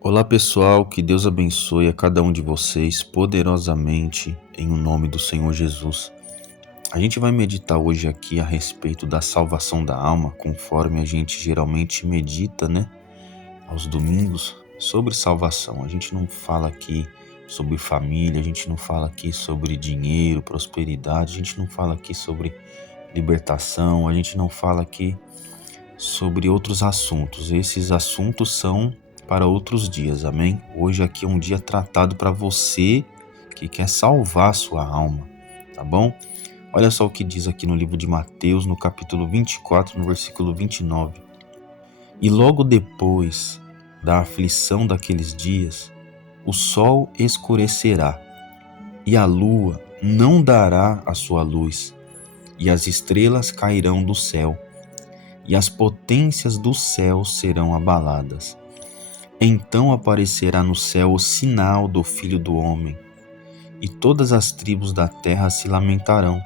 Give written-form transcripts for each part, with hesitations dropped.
Olá pessoal, que Deus abençoe a cada um de vocês poderosamente em o nome do Senhor Jesus. A gente vai meditar hoje aqui a respeito da salvação da alma, conforme a gente geralmente medita, aos domingos, sobre salvação. A gente não fala aqui sobre família, a gente não fala aqui sobre dinheiro, prosperidade, a gente não fala aqui sobre libertação, a gente não fala aqui sobre outros assuntos. Esses assuntos são para outros dias, amém? Hoje aqui é um dia tratado para você que quer salvar a sua alma, tá bom? Olha só o que diz aqui no livro de Mateus, no capítulo 24, no versículo 29. E logo depois da aflição daqueles dias, o sol escurecerá, e a lua não dará a sua luz, e as estrelas cairão do céu, e as potências do céu serão abaladas. Então aparecerá no céu o sinal do Filho do Homem, e todas as tribos da terra se lamentarão,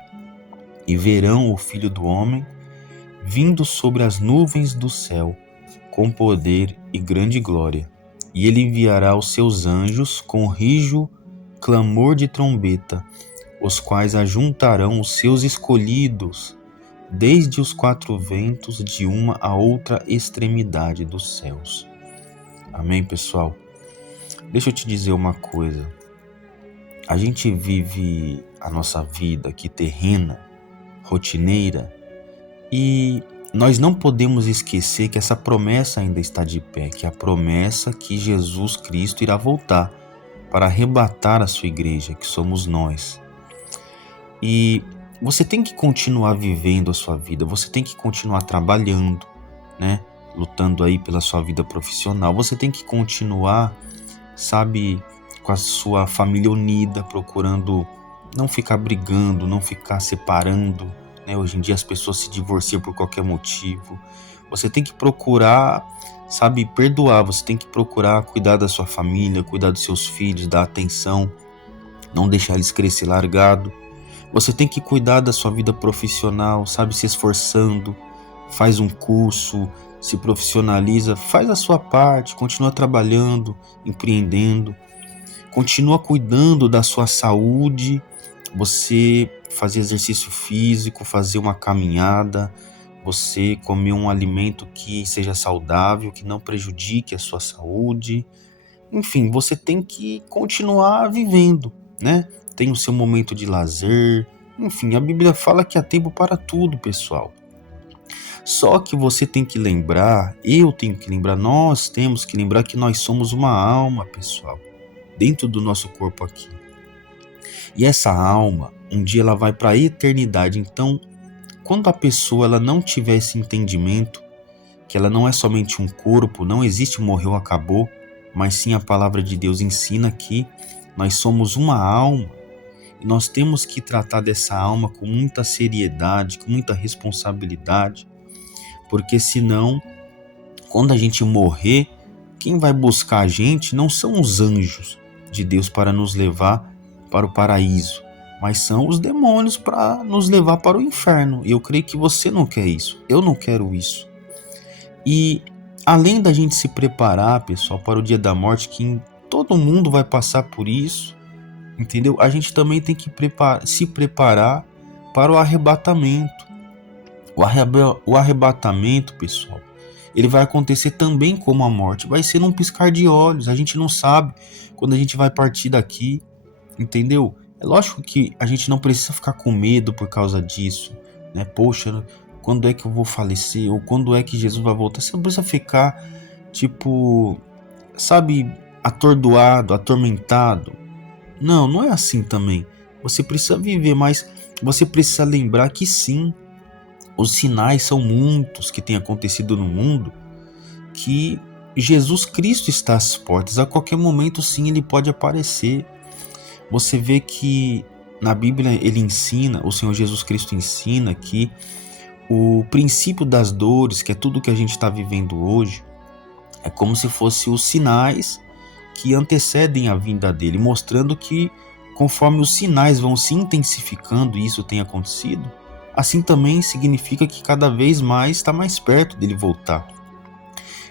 e verão o Filho do Homem vindo sobre as nuvens do céu, com poder e grande glória. E ele enviará os seus anjos com rijo clamor de trombeta, os quais ajuntarão os seus escolhidos desde os quatro ventos de uma a outra extremidade dos céus. Amém, pessoal? Deixa eu te dizer uma coisa. A gente vive a nossa vida aqui terrena, rotineira, e nós não podemos esquecer que essa promessa ainda está de pé, que é a promessa que Jesus Cristo irá voltar para arrebatar a sua igreja, que somos nós. E você tem que continuar vivendo a sua vida, você tem que continuar trabalhando, lutando aí pela sua vida profissional. Você tem que continuar, com a sua família unida, procurando não ficar brigando, não ficar separando, Hoje em dia as pessoas se divorciam por qualquer motivo. Você tem que procurar, perdoar. Você tem que procurar cuidar da sua família, cuidar dos seus filhos, dar atenção, não deixar eles crescer largado. Você tem que cuidar da sua vida profissional, se esforçando, faz um curso, se profissionaliza, faz a sua parte, continua trabalhando, empreendendo, continua cuidando da sua saúde, você fazer exercício físico, fazer uma caminhada, você comer um alimento que seja saudável, que não prejudique a sua saúde. Enfim, você tem que continuar vivendo, Tem o seu momento de lazer. Enfim, a Bíblia fala que há tempo para tudo, pessoal. Só que você tem que lembrar, eu tenho que lembrar, nós temos que lembrar que nós somos uma alma, pessoal, dentro do nosso corpo aqui. E essa alma, um dia ela vai para a eternidade. Então, quando a pessoa ela não tiver esse entendimento, que ela não é somente um corpo, não existe morreu, acabou, mas sim a palavra de Deus ensina que nós somos uma alma, e nós temos que tratar dessa alma com muita seriedade, com muita responsabilidade, porque senão, quando a gente morrer, quem vai buscar a gente não são os anjos de Deus para nos levar para o paraíso, mas são os demônios para nos levar para o inferno. E eu creio que você não quer isso, eu não quero isso. E além da gente se preparar, pessoal, para o dia da morte, que todo mundo vai passar por isso, entendeu? A gente também tem que se preparar para o arrebatamento. O arrebatamento, pessoal, ele vai acontecer também como a morte, vai ser num piscar de olhos. A gente não sabe quando a gente vai partir daqui, entendeu? É lógico que a gente não precisa ficar com medo por causa disso, Poxa, quando é que eu vou falecer? Ou quando é que Jesus vai voltar? Você não precisa ficar, atordoado, atormentado. Não, não é assim também. Você precisa viver, mas você precisa lembrar que sim, os sinais são muitos que têm acontecido no mundo, que Jesus Cristo está às portas. A qualquer momento, sim, ele pode aparecer. Você vê que na Bíblia ele ensina, o Senhor Jesus Cristo ensina que o princípio das dores, que é tudo que a gente está vivendo hoje, é como se fossem os sinais que antecedem a vinda dele, mostrando que conforme os sinais vão se intensificando, e isso tem acontecido, assim também significa que cada vez mais está mais perto dele voltar.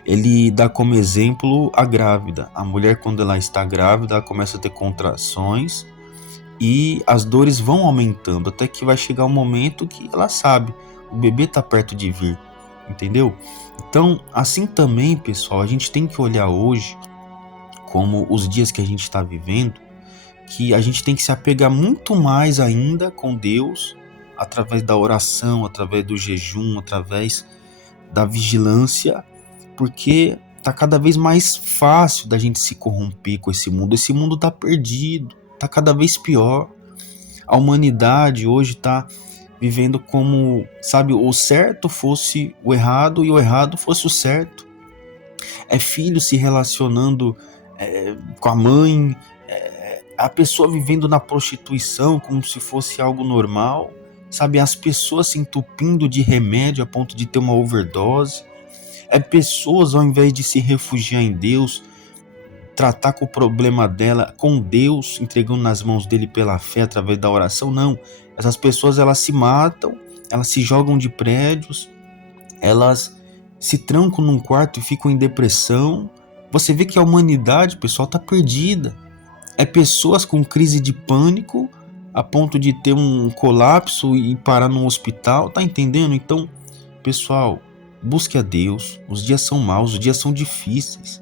Ele dá como exemplo a grávida. A mulher, quando ela está grávida, ela começa a ter contrações e as dores vão aumentando até que vai chegar um momento que ela sabe, o bebê está perto de vir, entendeu? Então, assim também, pessoal, a gente tem que olhar hoje como os dias que a gente está vivendo, que a gente tem que se apegar muito mais ainda com Deus, através da oração, através do jejum, através da vigilância, porque tá cada vez mais fácil da gente se corromper com esse mundo. Esse mundo tá perdido, tá cada vez pior. A humanidade hoje tá vivendo como, sabe, o certo fosse o errado e o errado fosse o certo. É filho se relacionando com a mãe, a pessoa vivendo na prostituição como se fosse algo normal, sabe, as pessoas se entupindo de remédio a ponto de ter uma overdose. É pessoas, ao invés de se refugiar em Deus, tratar com o problema dela com Deus, entregando nas mãos dele pela fé através da oração, não. Essas pessoas, elas se matam, elas se jogam de prédios, elas se trancam num quarto e ficam em depressão. Você vê que a humanidade, pessoal, está perdida. É pessoas com crise de pânico a ponto de ter um colapso e parar num hospital, tá entendendo? Então, pessoal, busque a Deus. Os dias são maus, os dias são difíceis,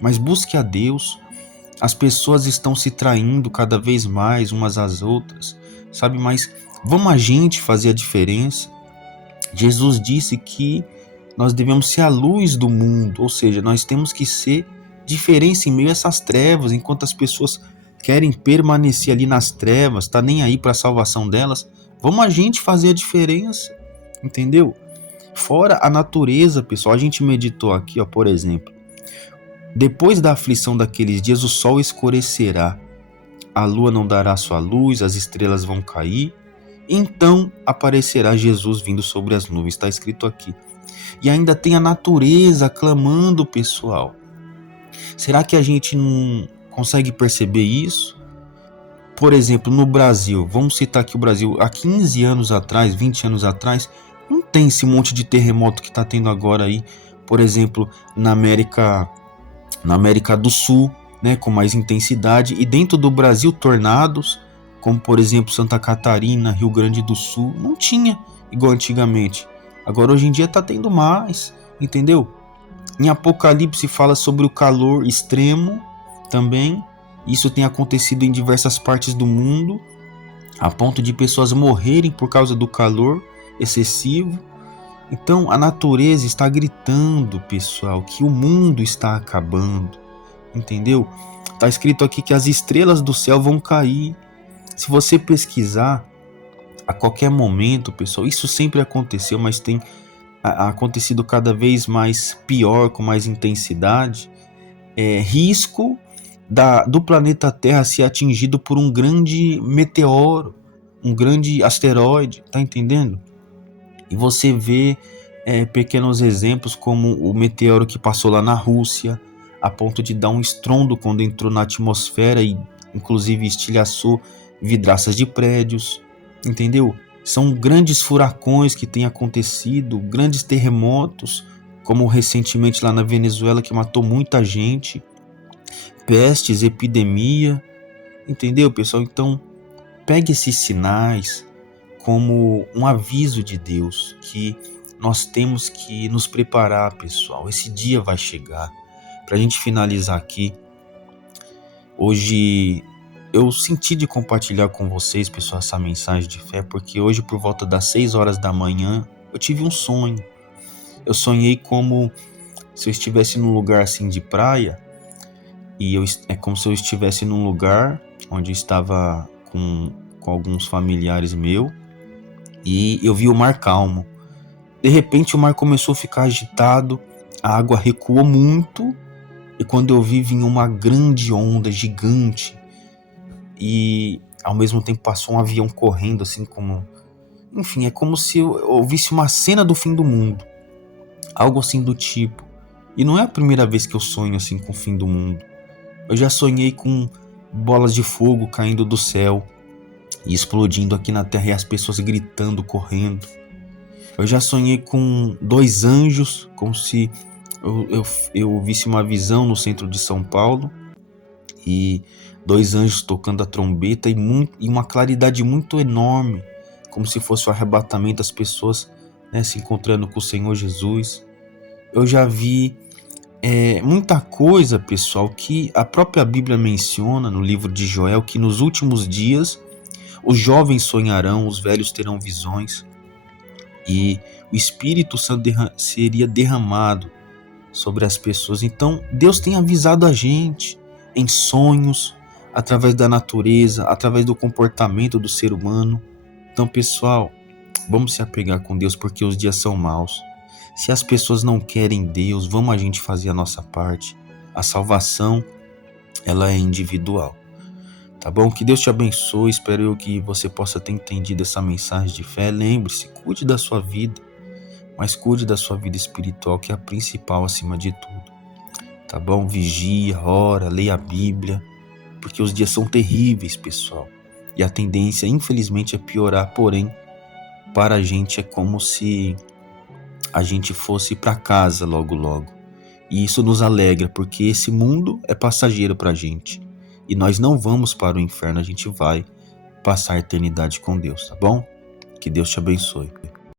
mas busque a Deus. As pessoas estão se traindo cada vez mais umas às outras, sabe? Mas vamos a gente fazer a diferença. Jesus disse que nós devemos ser a luz do mundo, ou seja, nós temos que ser diferença em meio a essas trevas. Enquanto as pessoas querem permanecer ali nas trevas, tá nem aí para a salvação delas, vamos a gente fazer a diferença, entendeu? Fora a natureza, pessoal, a gente meditou aqui, ó, por exemplo, depois da aflição daqueles dias, o sol escurecerá, a lua não dará sua luz, as estrelas vão cair, então aparecerá Jesus vindo sobre as nuvens, está escrito aqui. E ainda tem a natureza clamando, pessoal. Será que a gente não consegue perceber isso? Por exemplo, no Brasil, vamos citar aqui o Brasil, há 15 anos atrás, 20 anos atrás, não tem esse monte de terremoto que está tendo agora aí, por exemplo, na América do Sul, né, com mais intensidade, e dentro do Brasil, tornados, como por exemplo Santa Catarina, Rio Grande do Sul, não tinha igual antigamente. Agora hoje em dia está tendo mais, entendeu? Em Apocalipse fala sobre o calor extremo também. Isso tem acontecido em diversas partes do mundo, a ponto de pessoas morrerem por causa do calor excessivo. Então a natureza está gritando, pessoal, que o mundo está acabando, entendeu? Está escrito aqui que as estrelas do céu vão cair. Se você pesquisar, a qualquer momento, pessoal, isso sempre aconteceu, mas tem acontecido cada vez mais pior, com mais intensidade. Risco do planeta Terra ser atingido por um grande meteoro, um grande asteroide, tá entendendo? E você vê pequenos exemplos como o meteoro que passou lá na Rússia, a ponto de dar um estrondo quando entrou na atmosfera e inclusive estilhaçou vidraças de prédios, entendeu? São grandes furacões que têm acontecido, grandes terremotos, como recentemente lá na Venezuela, que matou muita gente, pestes, epidemia, entendeu, pessoal? Então, pegue esses sinais como um aviso de Deus, que nós temos que nos preparar, pessoal. Esse dia vai chegar. Para a gente finalizar aqui, hoje eu senti de compartilhar com vocês, pessoal, essa mensagem de fé, porque hoje, por volta das 6 horas da manhã, eu tive um sonho. Eu sonhei como se eu estivesse num lugar assim de praia, e é como se eu estivesse num lugar onde eu estava com alguns familiares meus, e eu vi o mar calmo. De repente o mar começou a ficar agitado, a água recuou muito, e quando eu vi, vinha uma grande onda gigante, e ao mesmo tempo passou um avião correndo, assim como... Enfim, é como se eu ouvisse uma cena do fim do mundo, algo assim do tipo. E não é a primeira vez que eu sonho assim com o fim do mundo. Eu já sonhei com bolas de fogo caindo do céu e explodindo aqui na terra, e as pessoas gritando, correndo. Eu já sonhei com 2 anjos, como se eu visse uma visão no centro de São Paulo e dois anjos tocando a trombeta e uma claridade muito enorme, como se fosse o arrebatamento das pessoas, né, se encontrando com o Senhor Jesus. Eu já vi muita coisa, pessoal, que a própria Bíblia menciona no livro de Joel, que nos últimos dias os jovens sonharão, os velhos terão visões e o Espírito Santo seria derramado sobre as pessoas. Então, Deus tem avisado a gente em sonhos, através da natureza, através do comportamento do ser humano. Então, pessoal, vamos se apegar com Deus porque os dias são maus. Se as pessoas não querem Deus, vamos a gente fazer a nossa parte. A salvação, ela é individual. Tá bom? Que Deus te abençoe. Espero eu que você possa ter entendido essa mensagem de fé. Lembre-se, cuide da sua vida, mas cuide da sua vida espiritual, que é a principal acima de tudo. Tá bom? Vigia, ora, leia a Bíblia, porque os dias são terríveis, pessoal. E a tendência, infelizmente, é piorar. Porém, para a gente é como se a gente fosse para casa logo logo. E isso nos alegra, porque esse mundo é passageiro para a gente. E nós não vamos para o inferno, a gente vai passar a eternidade com Deus, tá bom? Que Deus te abençoe.